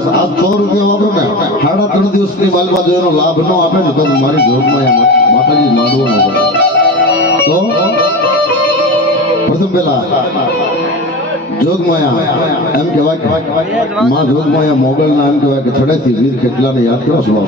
કદાચ આ 100 રૂપિયા વાપરો ને 3.5 દિવસની માલમાં જો એનો લાભ ન આપે ને તો મારી જોગમાં માતાજી માંડવો ન પડે. તો પ્રથમ પેલા જોગમાયા એમ કહેવાય માં જોગમાયા મોગલ ના એમ કહેવાય કે છડેથી વીર કેટલાને યાદ કરો છો.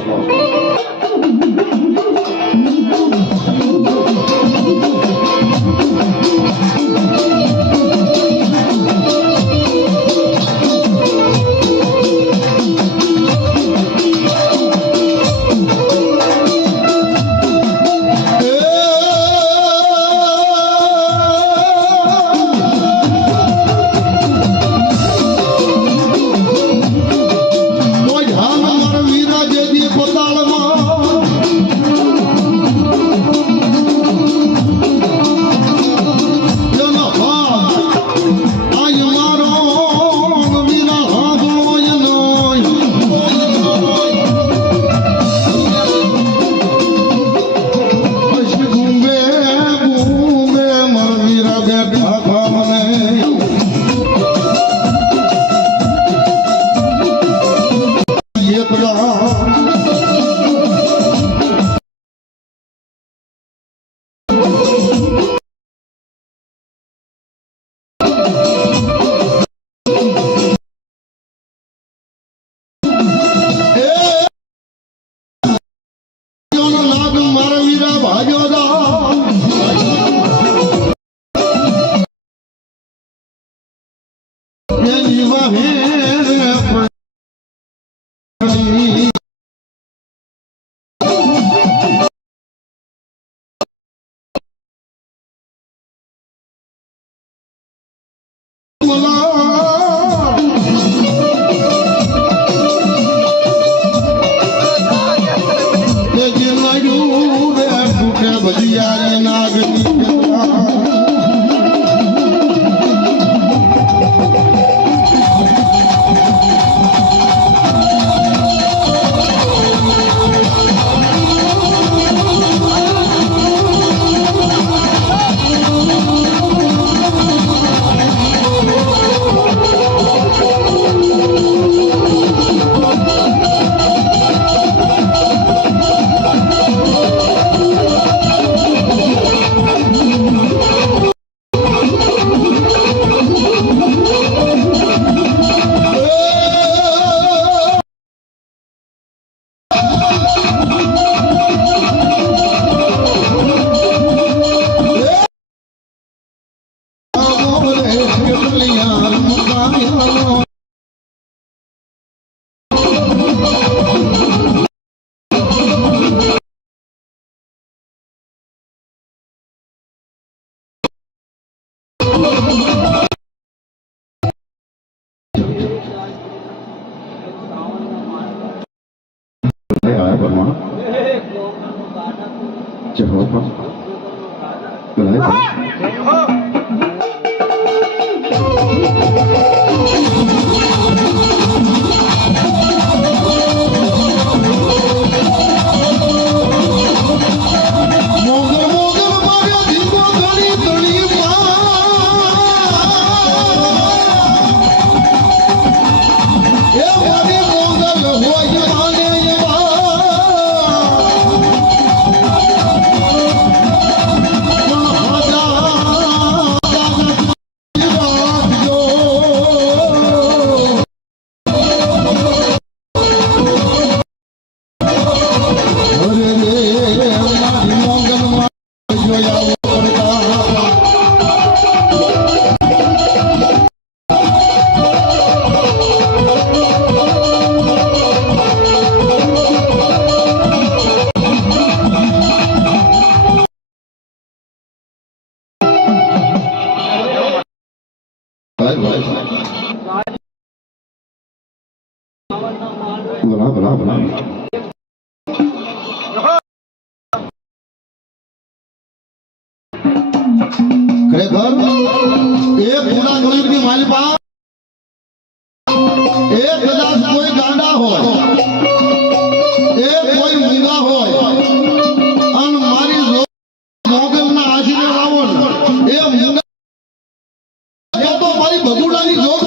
બગુડાની જોગ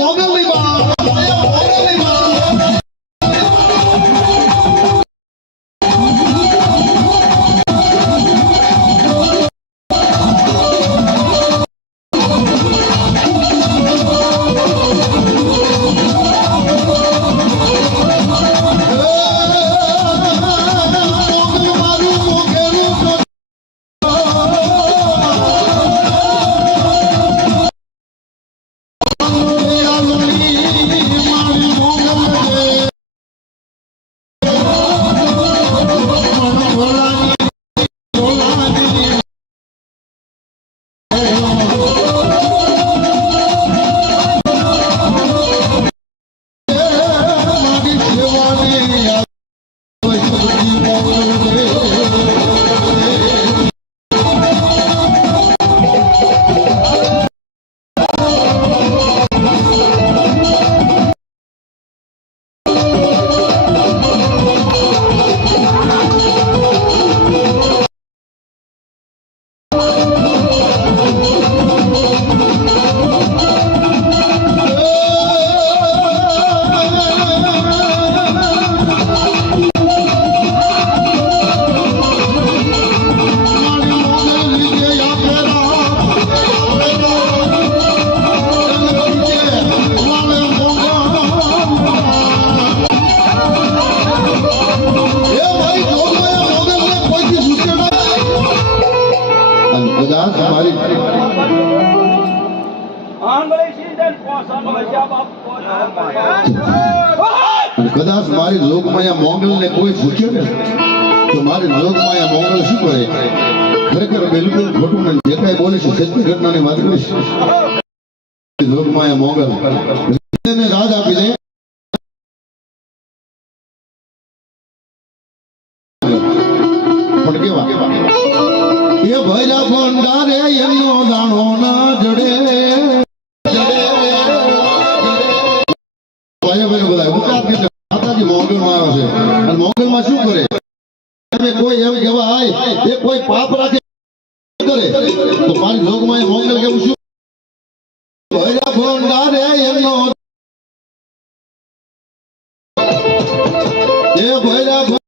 મોગલ ની અને કદાચ મારી લોકમાયા મોગલ ને કોઈ પૂછે ને તો મારી લોકમાયા મોગલ શું કરે ખરેખર બિલકુલ ખોટું ને જે કાંઈ બોલે છે સત્ય ઘટનાની વાત કરીશ લોકમાયા મોગલ એને રાજ આપી દે પણ કેવા એ ભૈરા ભંડારે એનો દાણો ના જડે માતાજી મોગલ માં આવે છે અને મોગલ માં શું કરે કોઈ એમ કહેવાય એ કોઈ પાપ રાખે કરે તો મારી લોકમાં મોગલ કેવું શું ભૈરા ભંડારે એનો એ ભૈરા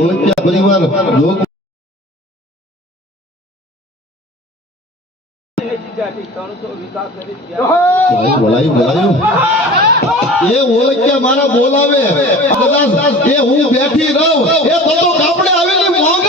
ઓળખ્યા પરિવાર લોક એ ઓળખ્યા મારા બોલાવે કદાચ એ હું બેઠી રહું એ બધો કાપડે આવેલી મોગલ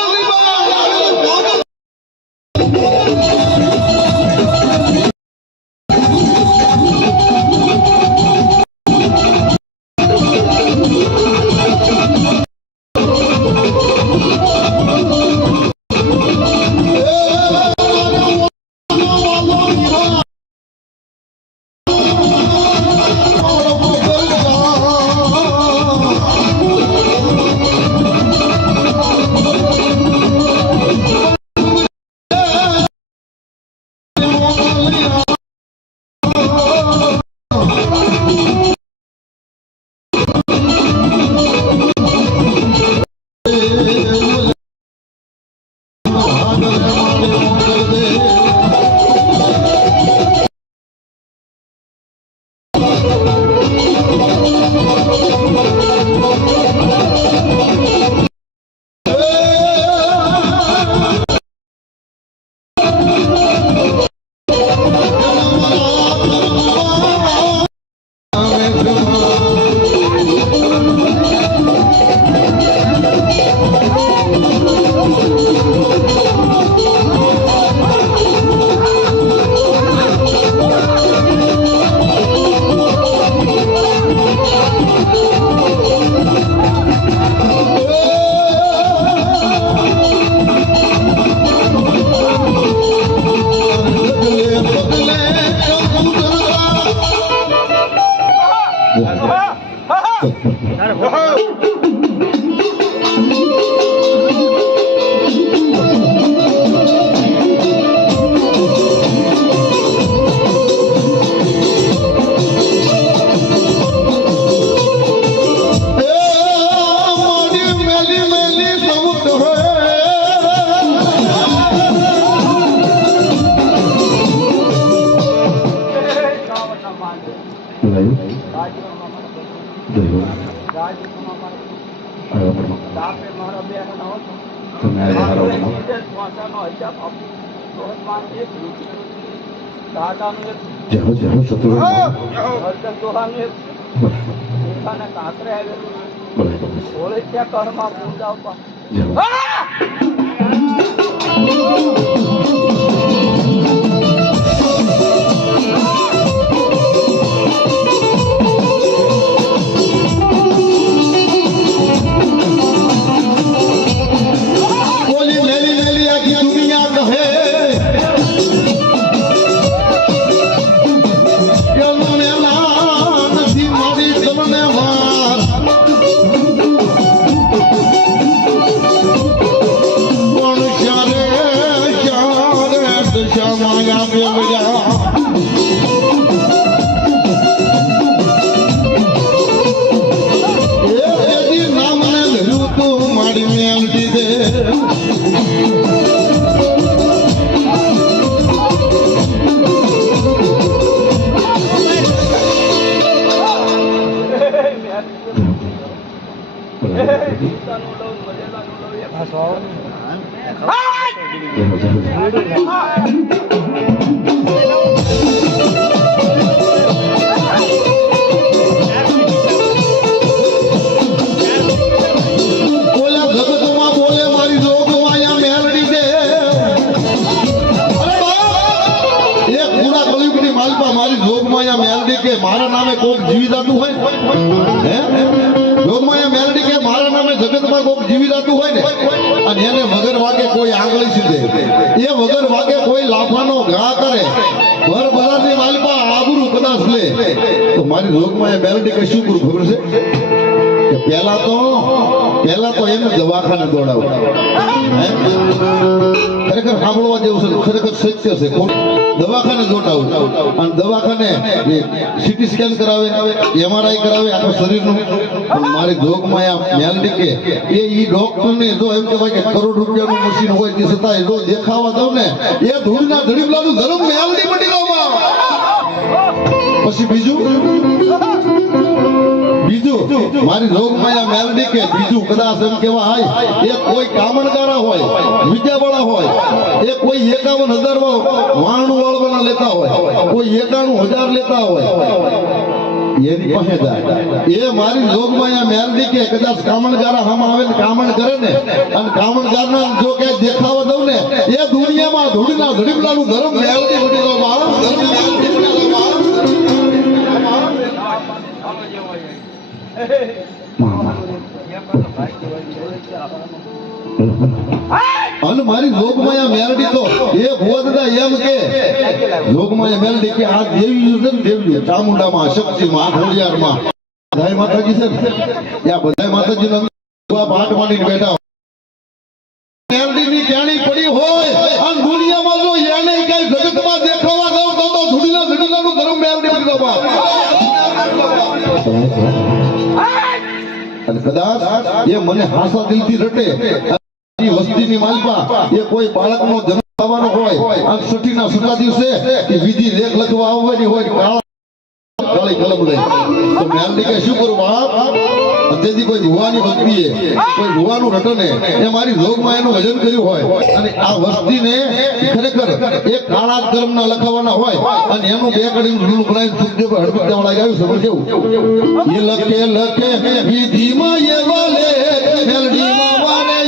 મારા નામે કોક જીવી જાતું હોય હે લોકમાયા મેલડી કે મારા નામે જગતમાં કોક જીવી જાતું હોય ને અને એને વગર વાગે કોઈ આંગળી સીધે એ વગર વાગે કોઈ લાફાનો ઘા કરે ભર બજારની માલિકા આબરૂ કદાચ લે તો મારી લોકમાયા મેલડી કે શું કરું ખબર છે કે પહેલા તો એને દવાખાને દોડાવો ખરેખર સાંભળવા જેવું છે ખરેખર સત્ય છે દવાખાને દોડાવું અને દવાખાને સીટી સ્કેન કરાવે એમઆરઆઈ કરાવે આખા શરીરનું મારી જોગમાયા મેલડી કે એ ડોક્ટરને જો એમ કહેવાય કે કરોડ રૂપિયાનું મશીન હોય તે છતાં જો દેખાવા દઉં ને એ ધૂળના ધડીપલાનું ધર્મ મેલડી મટી ગયો પછી બીજું મારી જોગમાયા મેલડી કે બીજું કદાચ એમ કહેવાય એ કોઈ કામણગારા હોય વિદ્યાવાળા હોય એ કોઈ 51,000 વાણું વાળવાના લેતા હોય કોઈ 91,000 લેતા હોય એની પાસે જાય એ મારી જોગમાયા મેલડી કે કદાચ કામણગારા હામાં આવે ને કામણ કરે ને અને કામણગારના જો કે દેખાવા દઉં ને એ દુનિયામાં ધૂળના ધડીપલાનું ધર્મ મેલડી મટી ગયો મારું ધર્મ મેલડી મટી ગયો અને મારી જોગમાયા મેલડી તો એ ભોદડા એમ કે જોગમાયા મેલડી કે આ દેવી છે ને દેવી ચામુંડામાં શક્તિમાં ખોડિયારમાં બધાય માતાજી છે ત્યાં બધાય માતાજી પાઠ માંડીને બેઠા મેલડી ની ક્યાણી પડી હોય અને દુનિયામાં જો એને કઈ જગતમાં દેખાવા દઉં તો ધૂળીના ધડીલાનું ધર્મ મેલડી બની ગયો અને કદાચ એ મને હાસા દિલથી રટે વસ્તીની માલપા એ કોઈ બાળકનો જન્મ થવાનો હોય અને છઠ્ઠીના છઠ્ઠા દિવસે એ વિધિ લેખ લખવા આવવાની હોય કાળી કલમ લઈ તો મેલડી કે શું કરું બાપ તેથી કોઈ ભુવાની ભક્તિએ કોઈ ભુવાનું રટને એ મારી જોગમાયાનું ભજન કર્યું હોય અને આ વસ્તીને ખરેખર એક કાળા કર્મના લખાવાના હોય અને એનું બે કડીનું રૂલ બનાવી સુખદેવ હડપત્યાવાળા ગાયું સમજ કેવું એ લખે વિધિમાં એ વાલે મેલડીમાં વારે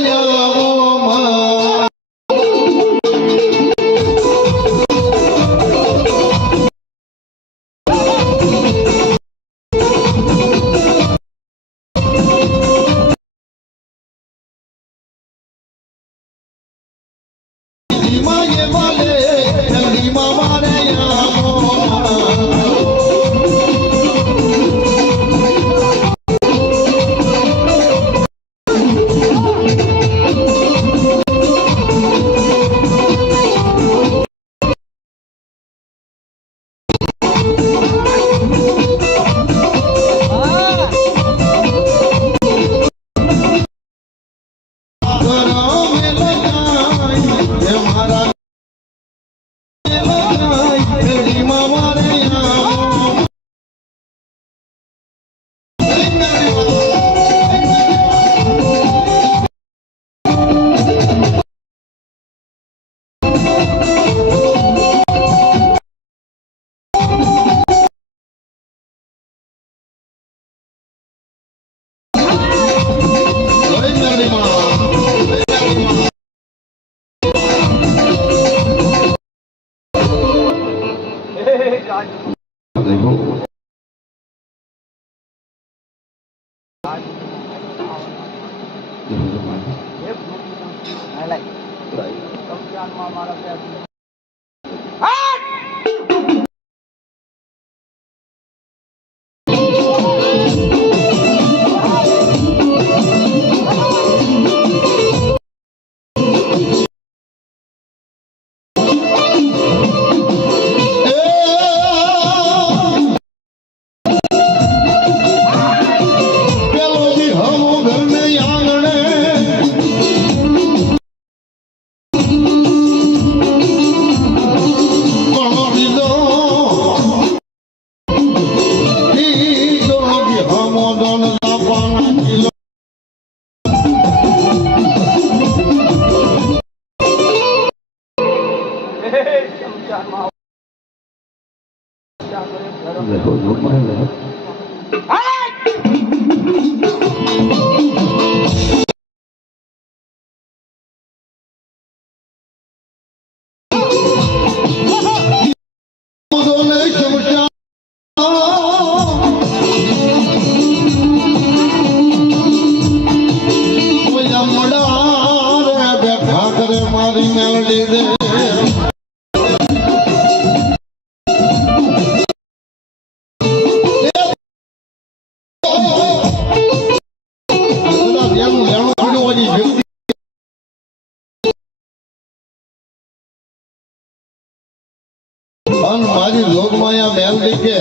મારી લોકમાયા મેલડી કે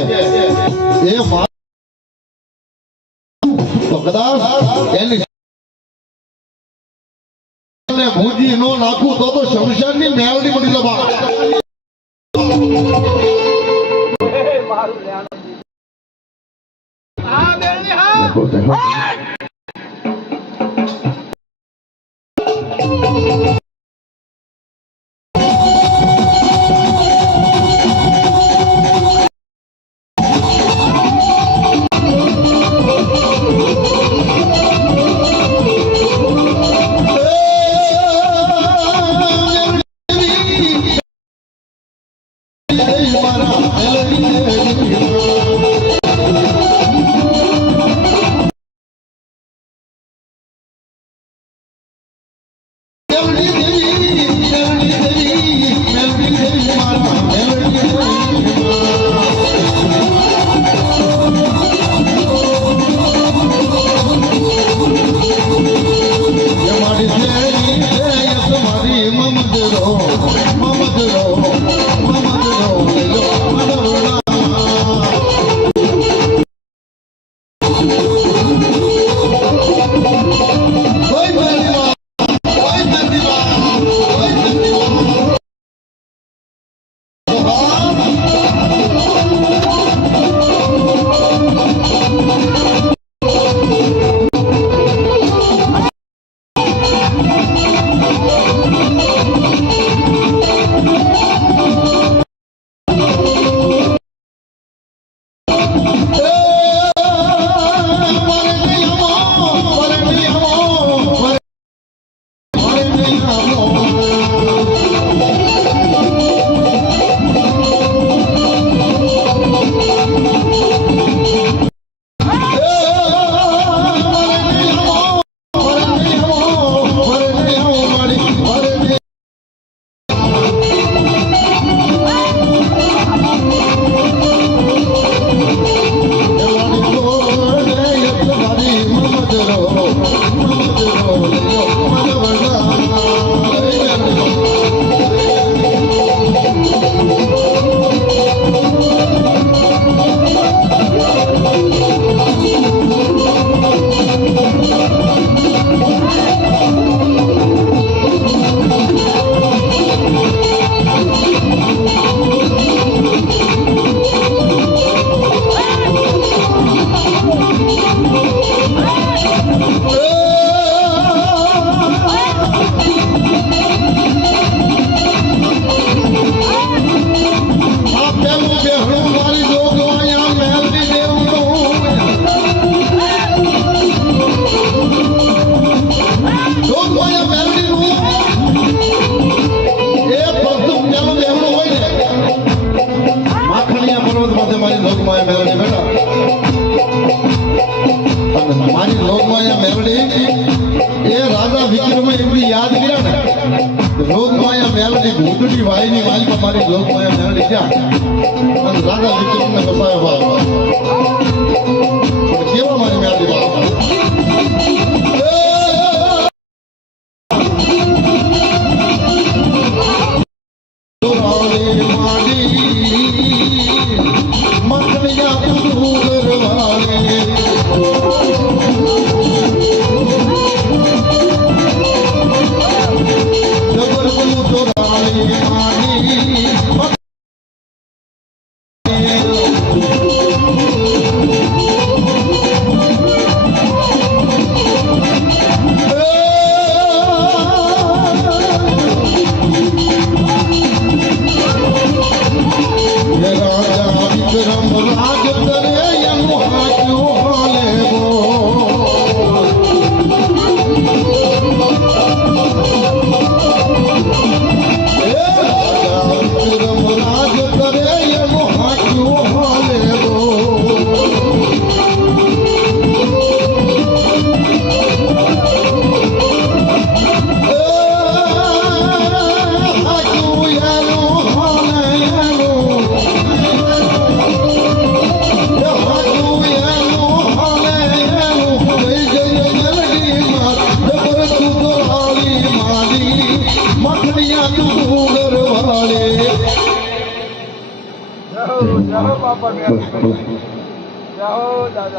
એ તો કદાચ એની ભૂજી નો નાખું તો શમશાન ની મેલડી બની જવા માખણ પર્વત માથે મારી લોકમાયા મેલડી બેઠા અને મારી લોકમાયા મેલડી એ રાજા વિક્રમે એમની યાદ કર્યા ને લોકમાયા મેલડી ભૂતડી વાયની માલ પર મારી લોકમાયા મેલડી ક્યાં અને રાજા વિક્રમને બસાયો બાબા કેવા મારી મેલડી બાબા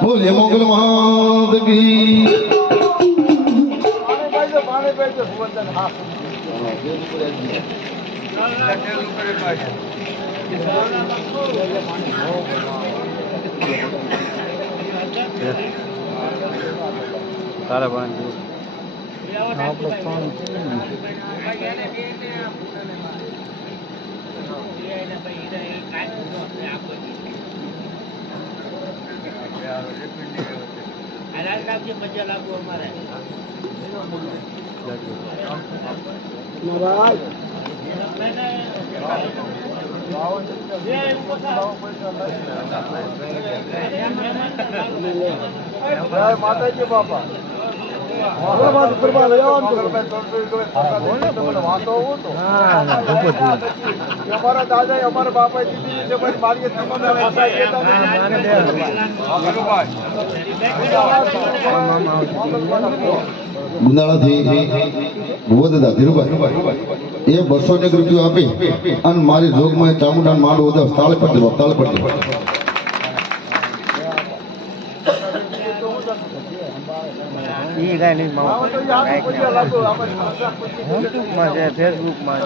बोले मोगल महाद की તારા પણ મજા લાગુ અમારે માતાજી બાપા અમારા દાદા અમારા બાપા ગુંદાળાથી ભુવદાદા ધીરુભાઈ એ 200 રૂપિયા આપી અને મારી જોગમાં ચામુંડા માંડો ઉદા તાળ પડી ફેસબુકમાં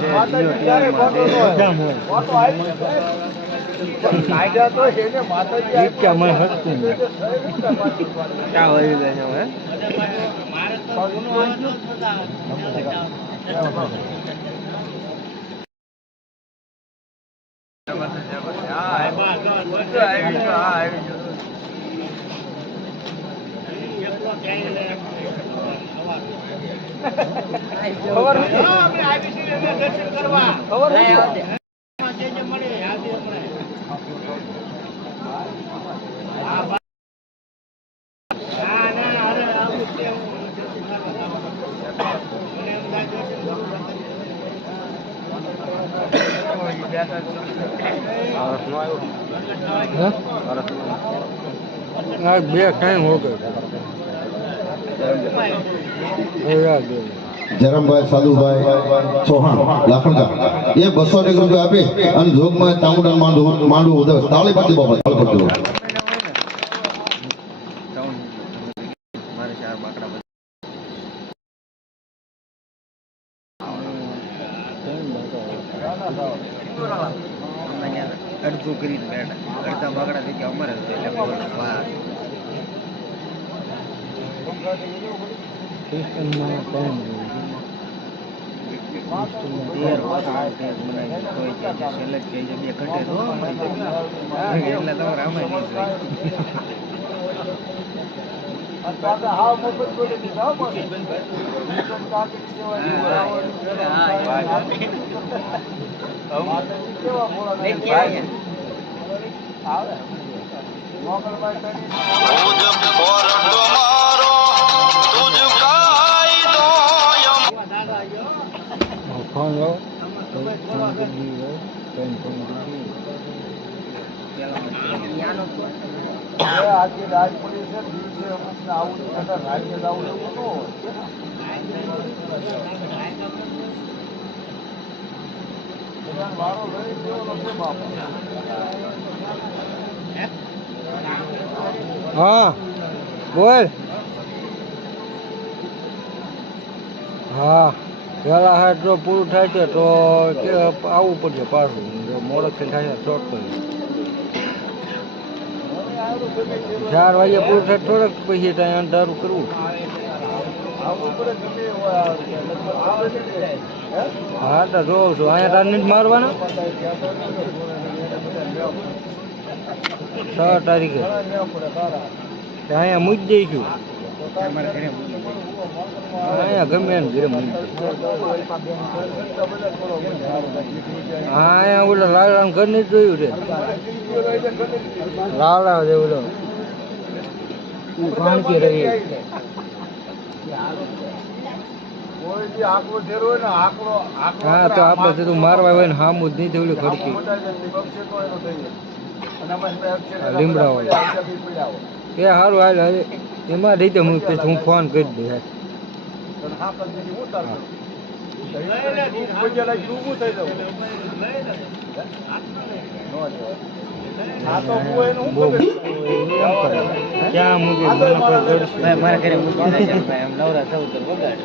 બે કઈ હો ગયો જરમભાઈ સાધુભાઈ ચૌહાણ લાખણકા એ 200 રૂપિયા આપી અને જોગમાં ચામુંડા માંડવું ઉદા તાળી પડી બાબા તાળ પડી અડધું કરી અડધા બાગડા થઈ ગયા અમારે ફોન લો હા બોલ હા પેલા હાથ જો પૂરું થાય છે તો કે આવવું પડશે પાછું જો મોડો થઈ થાય શોર્ટ કરી 4 વાગે પૂરું થાય થોડોક પછી ત્યાં અંધારું કરવું હા તો જોઉં છું અહીંયા તાર નથી મારવાના 6 તારીખે અહીંયા મૂકી દઈશું અહીંયા ગમે એને ઘરે મૂકી અહીંયા ઓલા લાલા ઘર ને જોયું છે લાલા છે ઓલો ભાણકી રહી હા તો આપણે સીધું મારવા હોય ને હામું જ નહીં થયું ખડકી લીમડા હોય એ સારું હાલ હવે એમાં રીતે હું ફોન કરી દઉં ક્યાં મૂકી મારા ઘરે નવરા સૌ વગાડ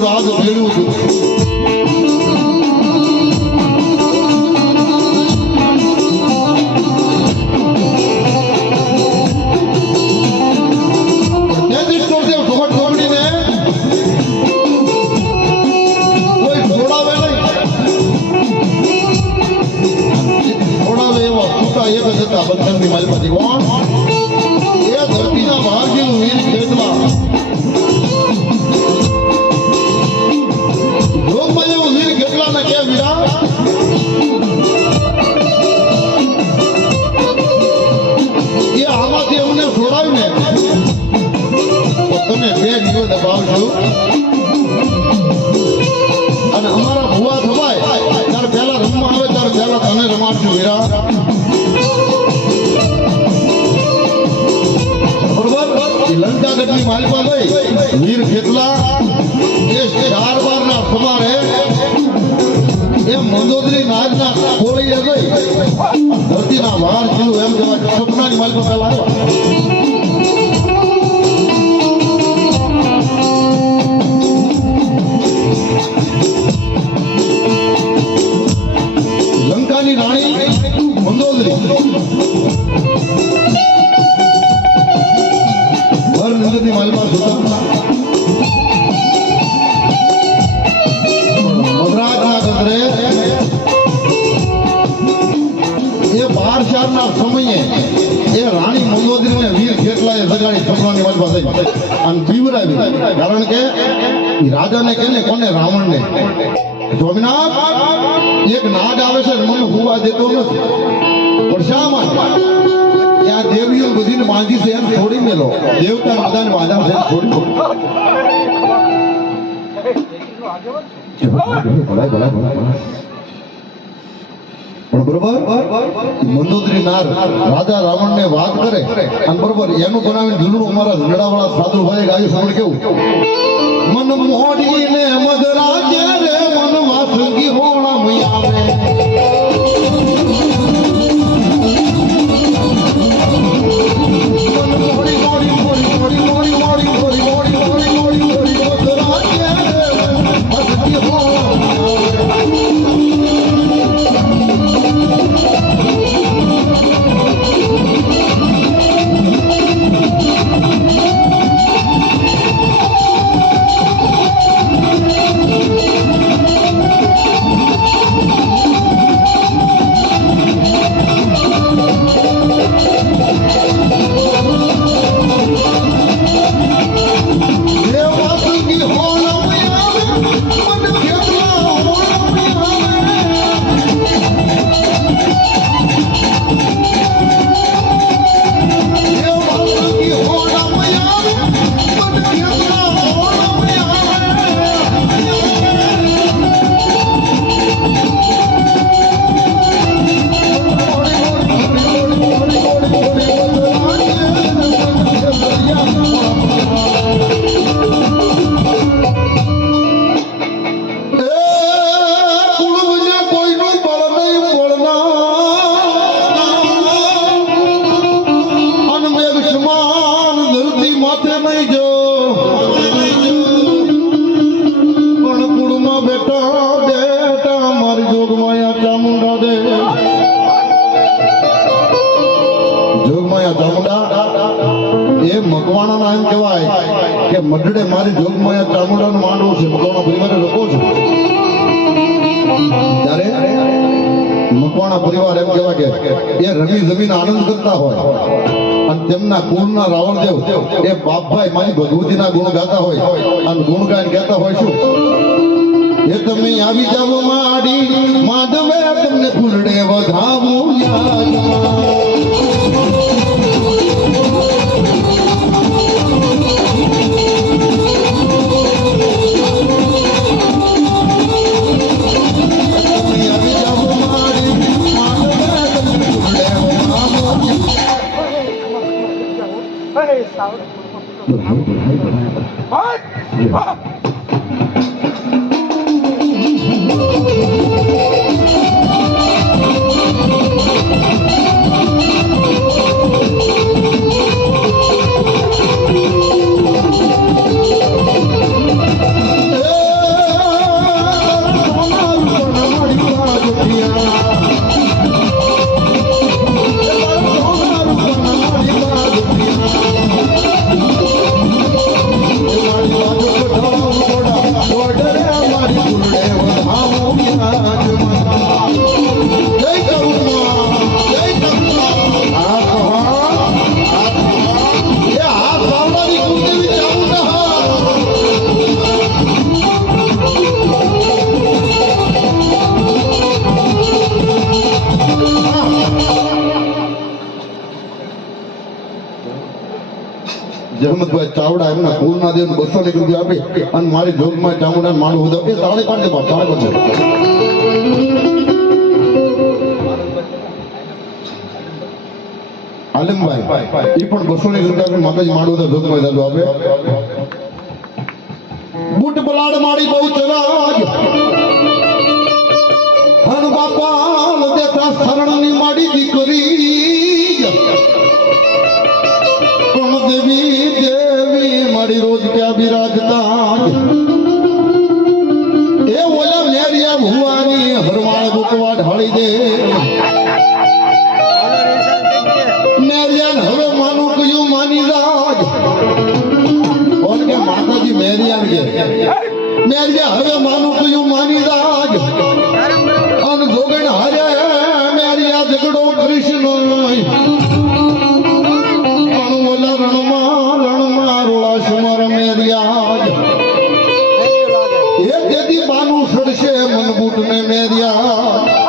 રાજ ભેળ્યું હતું ધરતીના માર્ગીનું વીર ખેતમાં લોકમાં એવું વીર કેટલા ને કે વીરા એ આમાંથી અમને છોડાવ્યું ને તો તમે 2 દિવસ દબાવશો અને અમારા ભુવા થવાય ત્યારે પહેલા રમવા આવે ત્યારે પહેલા તને રમાડશું વીરા લંકાગઢની માલિકા લઈ વીર ખેતલા એ 4 બારના સમારે એ મંદોદરી નાગના ખોળીએ ગઈ ધરતીના વાર થયું એમ કહેવાય સપનાની માલિકા પહેલા આવ્યા નિંદની મારી પાસે હતા મદ્રાસના ગંધરે એ 12 ના સમયે એ રાણી મંગોદરીને વીર કેટલાએ જગાડી છોકરાની મારી પાસે અને બીવરાવી કારણ કે ઈ રાજાને કે ને કોને રાવણને જોગનાથ એક નાગ આવે છે મને હુવા દેતો નથી પણ શા માટે ત્યાં દેવીઓ બધીને બાંધી છે એમ છોડી મેલો દેવતા બધાને બાંધા છે છોડી ભલાય ભલાય ભલાય પણ બરોબર મંદોદરી નાર રાજા રાવણને વાત કરે અને બરોબર એનું બનાવીને ઝૂલડું અમારા ઝઘડાવાળા સાધુ ભાઈ ગાયું સાંભળ કેવું મન મોડીને મદરાજે રે મન વાસંગી હોણા આવે મકવાણાના એમ કહેવાય કે મઢડે મારી જોગમાં ચામુંડાનો માંડવો છે મકવાણા પરિવારે લોકો છે ત્યારે મકવાણા પરિવાર એમ કહેવાય કે એ રમી જમીન આનંદ કરતા હોય અને તેમના કુળના રાવણદેવ એ બાપભાઈ મારી ભગવતીના ગુણ ગાતા હોય અને ગુણ ગાઈને કહેતા હોય શું એ તમે આવી જાવ માડી માધવે તમને ફૂલડે વધાવું યાદમાં જગમતભાઈ ચાવડા એમના કુળના દેવ 200 રૂપિયા આપી અને મારી જોગમાં ચામુંડા માણું હતો એ તાળી પાડે બાપ તાળી પાડે આલમભાઈ એ પણ 200 રૂપિયા માતાજી માણું હતો જોગમાં દાદુ આપે બુટ બલાડ મારી બહુ ચરાજ હન બાપા દેતા શરણની માડી દીકરી દેવી દેવી મારી રોજ ક્યાં બિરાજતા એ ઓલા નેરિયા ભુવાની હરવાળ બુકવા ઢાળી દે નેરિયા હવે માનું કયું માની રાજ મેરિયા હવે માનું કયું માની રાજ અન જોગણ હારે મેરિયા ઝઘડો કૃષ્ણ ઓલા રણમાં રોળા સુમર મેરિયા એ તેથી બાનું સડશે મનબૂટ ને મેરિયા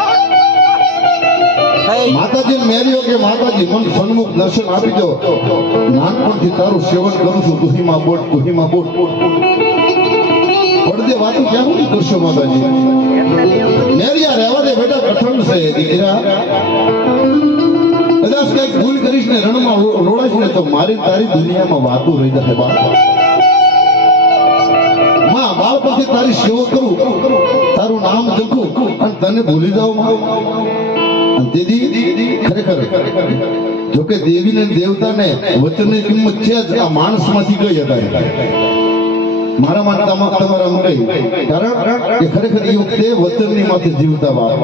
માતાજી મેર્યો કે માતાજી મન સન્મુખ દર્શન આપી દો નાનપણથી તારું સેવન કરું છું તુહીમાં બોટ પડદે વાતું ક્યાં સુધી કરશો માતાજી મેરિયા રહેવા દે બેટા કઠણ છે દીકરા કદાચ કઈક ભૂલ કરીશ ને રણમાં રોડાશ ને તો મારી તારી દુનિયામાં વાતું રહી જશે બાપ માં બાળપણથી તારી સેવા કરું તારું નામ જપું અને તને ભૂલી જાઉં દીદી ખરેખર જોકે દેવી ને દેવતા ને વચનની કિંમત છે જ આ માણસ માંથી ગઈ હતા મારા માટે તમારા મરે કારણ કે ખરેખર એ વખતે વચનની માથે જીવતા બાપ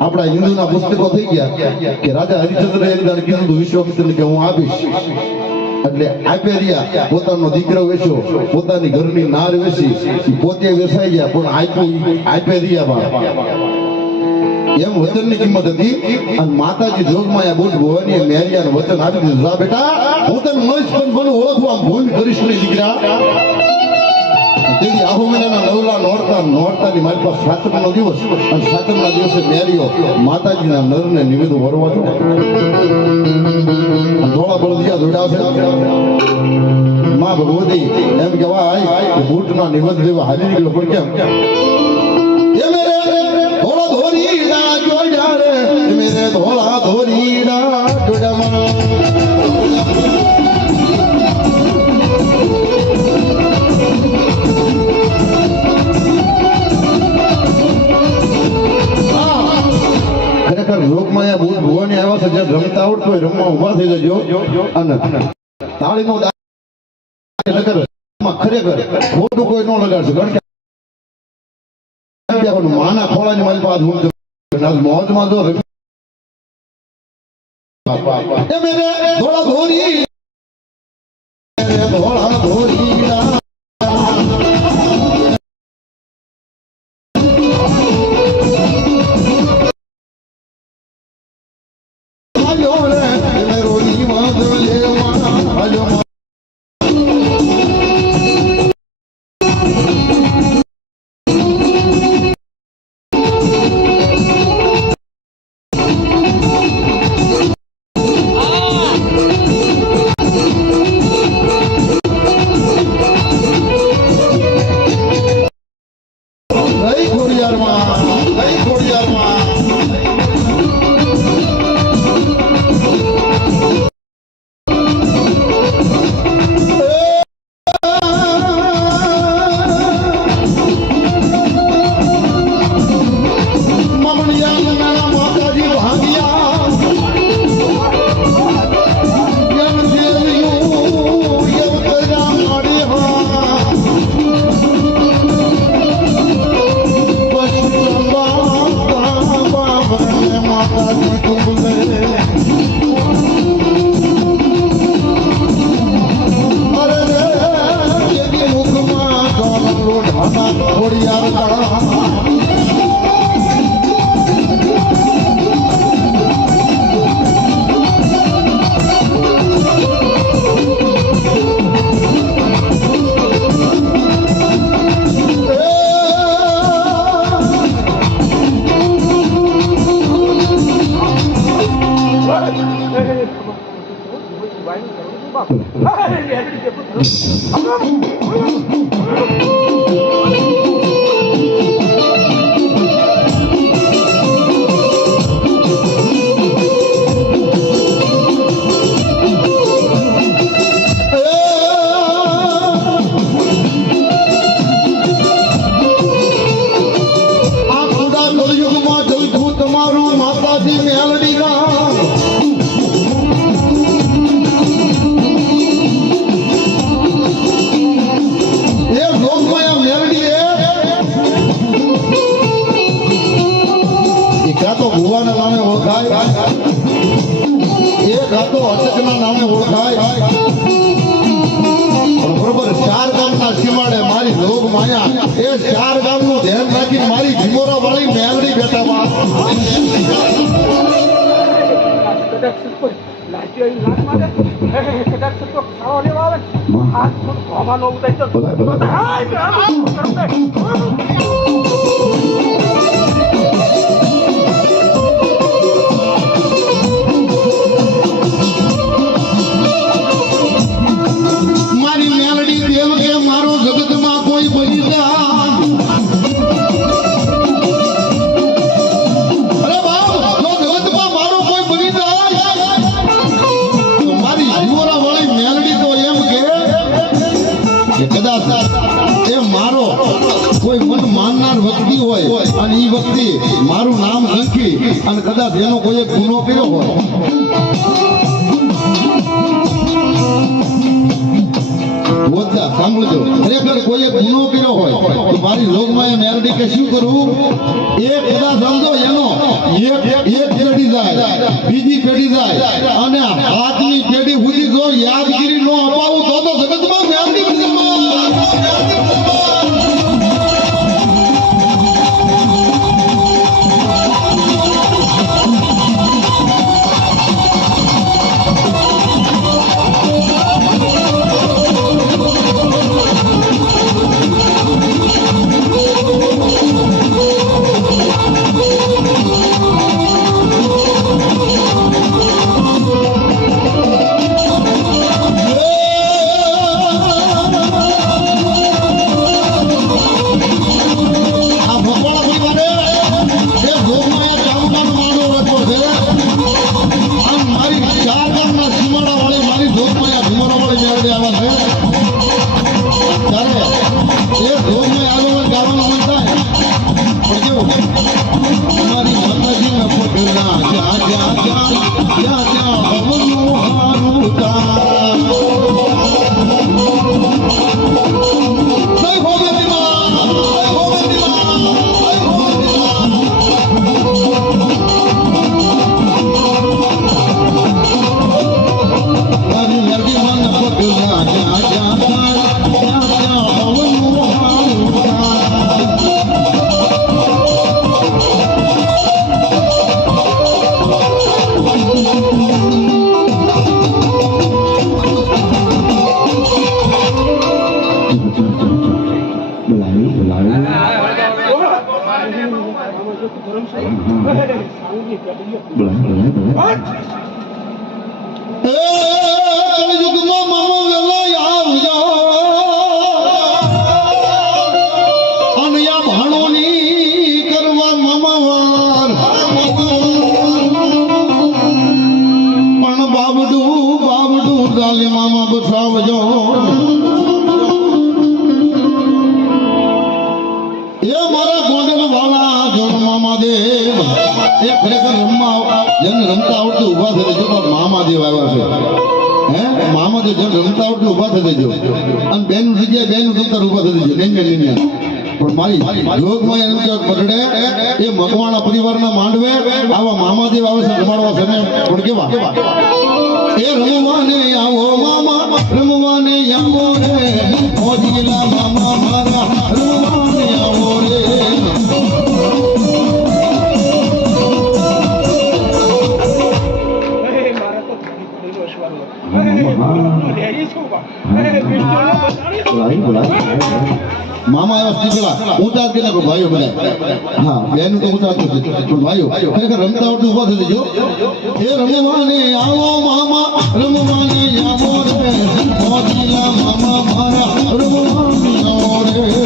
આપણા હિન્દુના પુસ્તકો થઈ ગયા કે રાજા હરિચંદ્ર એક દાડ કીધું હતું વિશ્વામિત્રને કે હું આપીશ એટલે આપે રહ્યા પોતાનો દીકરો વેચ્યો પોતાની ઘરની નાર વેચી પોતે વેચાઈ ગયા પણ આપે રહ્યા બાપ એમ વચનની કિંમત હતી અને માતાજી જોગમાયા બુટ ભવાની મેરિયાને વચન આપી દીધું જા બેટા હું તને મળીશ પણ મને ઓળખવા ભૂલ કરીશ નહીં દીકરા તેથી આહો મહિનાના નવલા નોરતાની મારી પાસે સાતમનો દિવસ અને સાતમના દિવસે મેરિયો માતાજીના નરને નિવેદ વરવા છો ધોળા બળદિયા જોડાશે માં ભગવતી એમ કહેવાય કે બુટના નિવેદ લેવા હાલી નીકળ્યો પણ કેમ ધોળા ધોરીડા જોડ્યા રે મેરે ધોળા ધોરીડા જોડ્યા ખરેખર લોકમાયા બુટ ભુવાની આવ્યા છે જ્યાં રમતા આવડતું હોય રમવા ઉભા થઈ જજો અને તાળીનો ખરેખર ખોટું કોઈ ન લગાડશે કારણ કે માના ખોળાની મારી પાસે મોજમાં જો ધોળા ધોરી ધોળા ધોરી કદાચ સત્તો લાગ્યો એ લાગ મારે કદાચ સત્તો ખાવા લેવા આવે હાથ થોડું હવાનો ઉતારી તો મારી મેલડી દેવ કે મારો જગતમાં કોઈ બની જા અરે બાપ જો જગતમાં મારો કોઈ બની જાય તો મારી જીવોરા વાળી મેલડી તો એમ કે કદાચ એ મારો કોઈ મન માનનાર વ્યક્તિ હોય અને એ વ્યક્તિ મારું નામ લખી અને કદાચ એનો કોઈ ગુનો કર્યો હોય બોલતા સાંભળજો ખરેખર કોઈએ ગુનો કર્યો હોય તો મારી લોકમાં મેરડી કે શું કરવું એક કદાચ સમજો એનો એક પેઢી જાય બીજી પેઢી જાય અને હાથની પેઢી સુધી જો યાદગીરી નો અપાવું તો જગતમાં મેરડી મકવાણા પરિવારના માંડવે આવા મામાદેવ આવે છે રમાડવા સમય પણ કેવા એ રમવાને આવો મામા રમવાને આવો રે મોજીલા મામા મારા રમવાને આવો રે મામા આવ્યા શીખલા ઊંચા કે નાખો ભાઈઓ બધા હા બેન તો ઊંચા પણ ભાઈઓ ખરેખર રમતા આવડતું ઉભા થઈ જજો એ રમવાને આવો મામા રમવાને આવો રે મોજીલા મામા મારા રમવાને આવો રે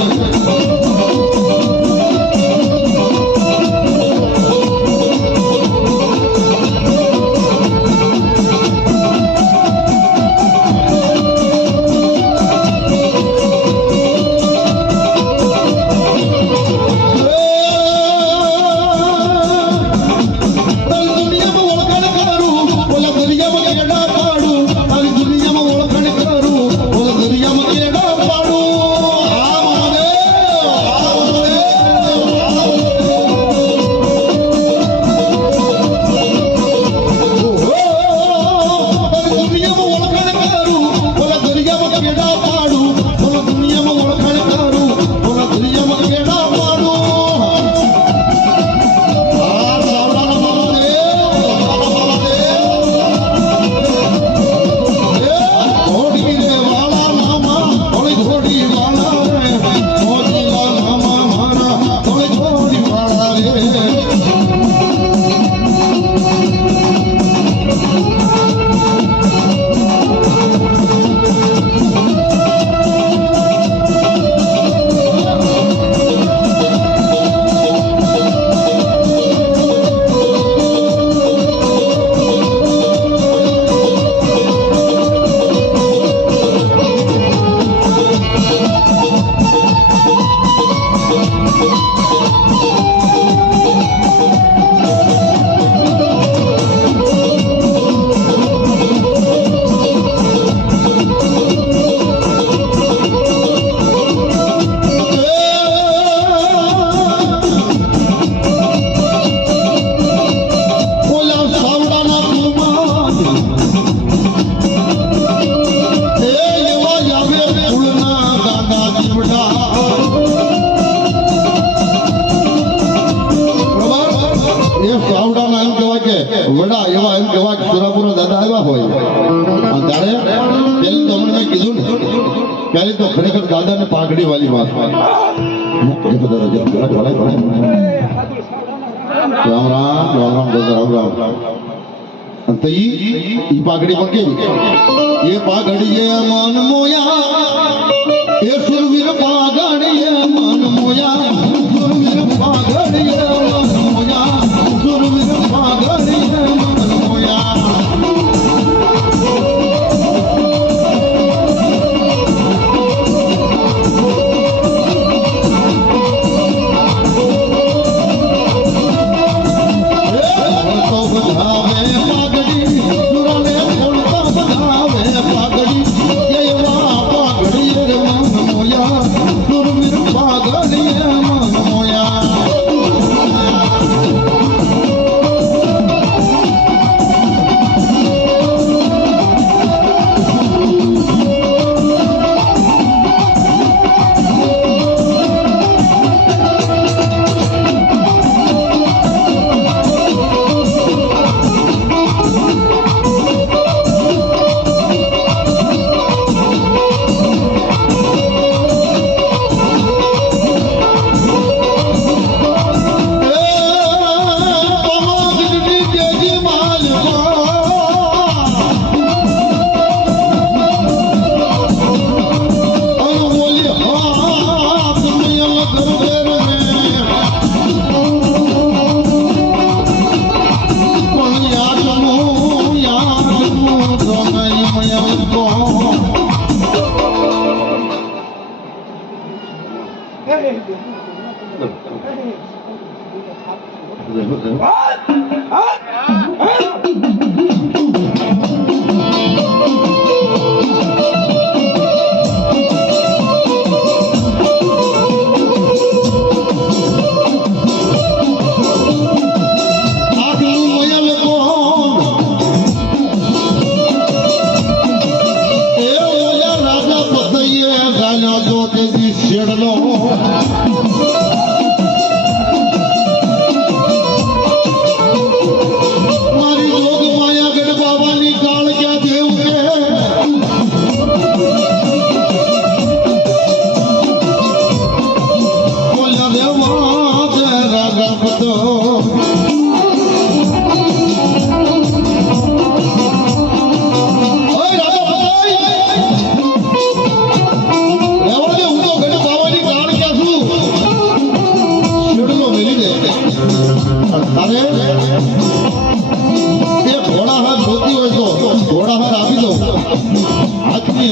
દાદાને પાઘડી વાળી વાત રામ રામ દાદા રામ રામ અને તો ઈ પાઘડી માં કેવી એ પાઘડી એ મન મોયા એ સુરવીર પાઘડી એ મન મોયા સુરવીર પાઘડી એ મન મોયા સુરવીર પાઘડી એ મન મોયા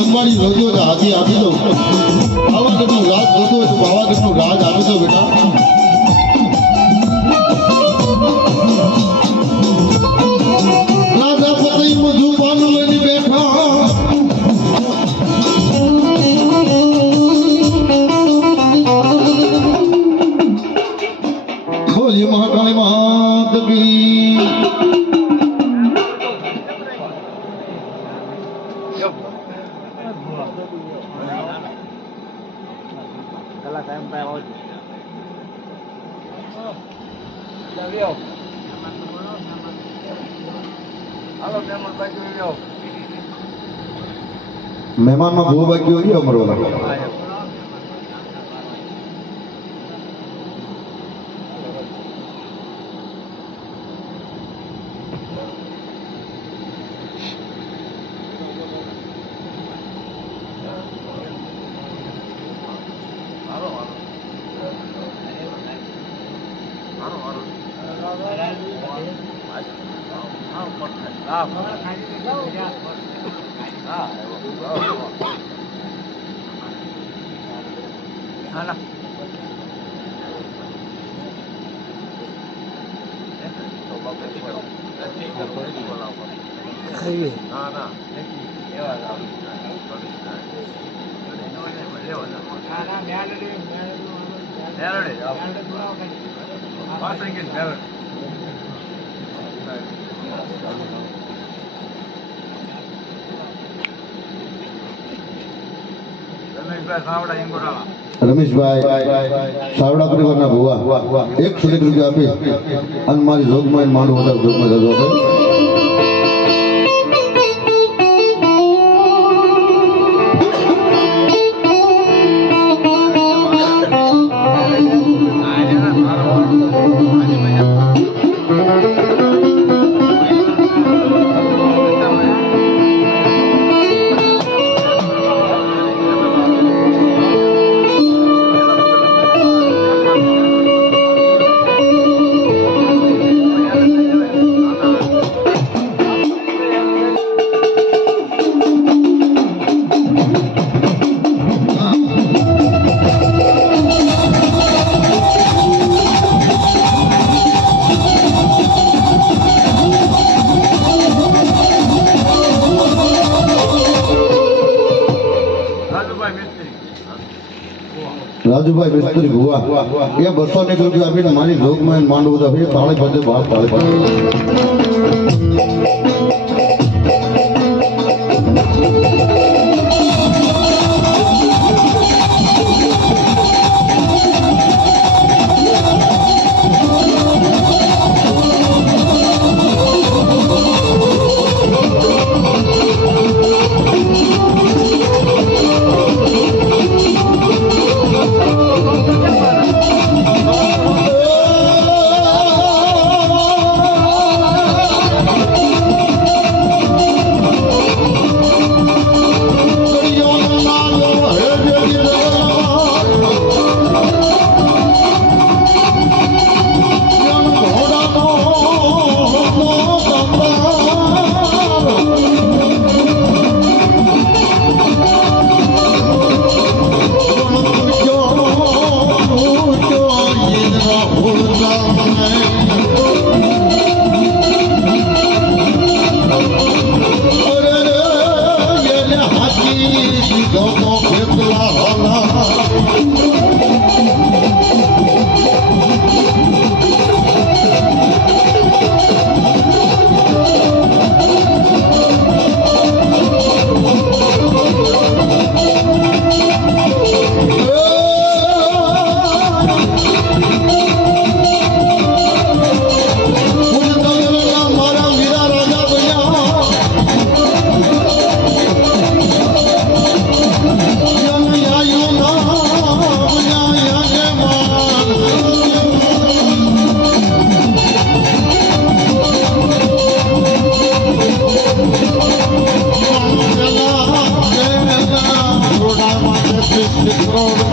અંબાણી જોજો તો હાથી આપી દઉં પાવાગઢનું રાજ જોતું હોય તો પાવાગઢનું રાજ આપી દો બેટા રાજા પતિ મધુ પાનું લઈને બેઠા બોલીએ મહાકાળી માત કી મહેમાનમાં બહુ બાકી હોય અમારો રમેશભાઈ સાવડા પરિવારના ભુવા 100 રૂપિયા આપી અને મારી જોગમાં માંડું વધારે જોગમાં જતો હતો રાજુભાઈ મિસ્ત્રી ભુવા એ 200 રૂપિયા આપીને મારી લોકમાં માંડવું તો એ તાળી પાડે બહાર તાળી પાડે કરોડ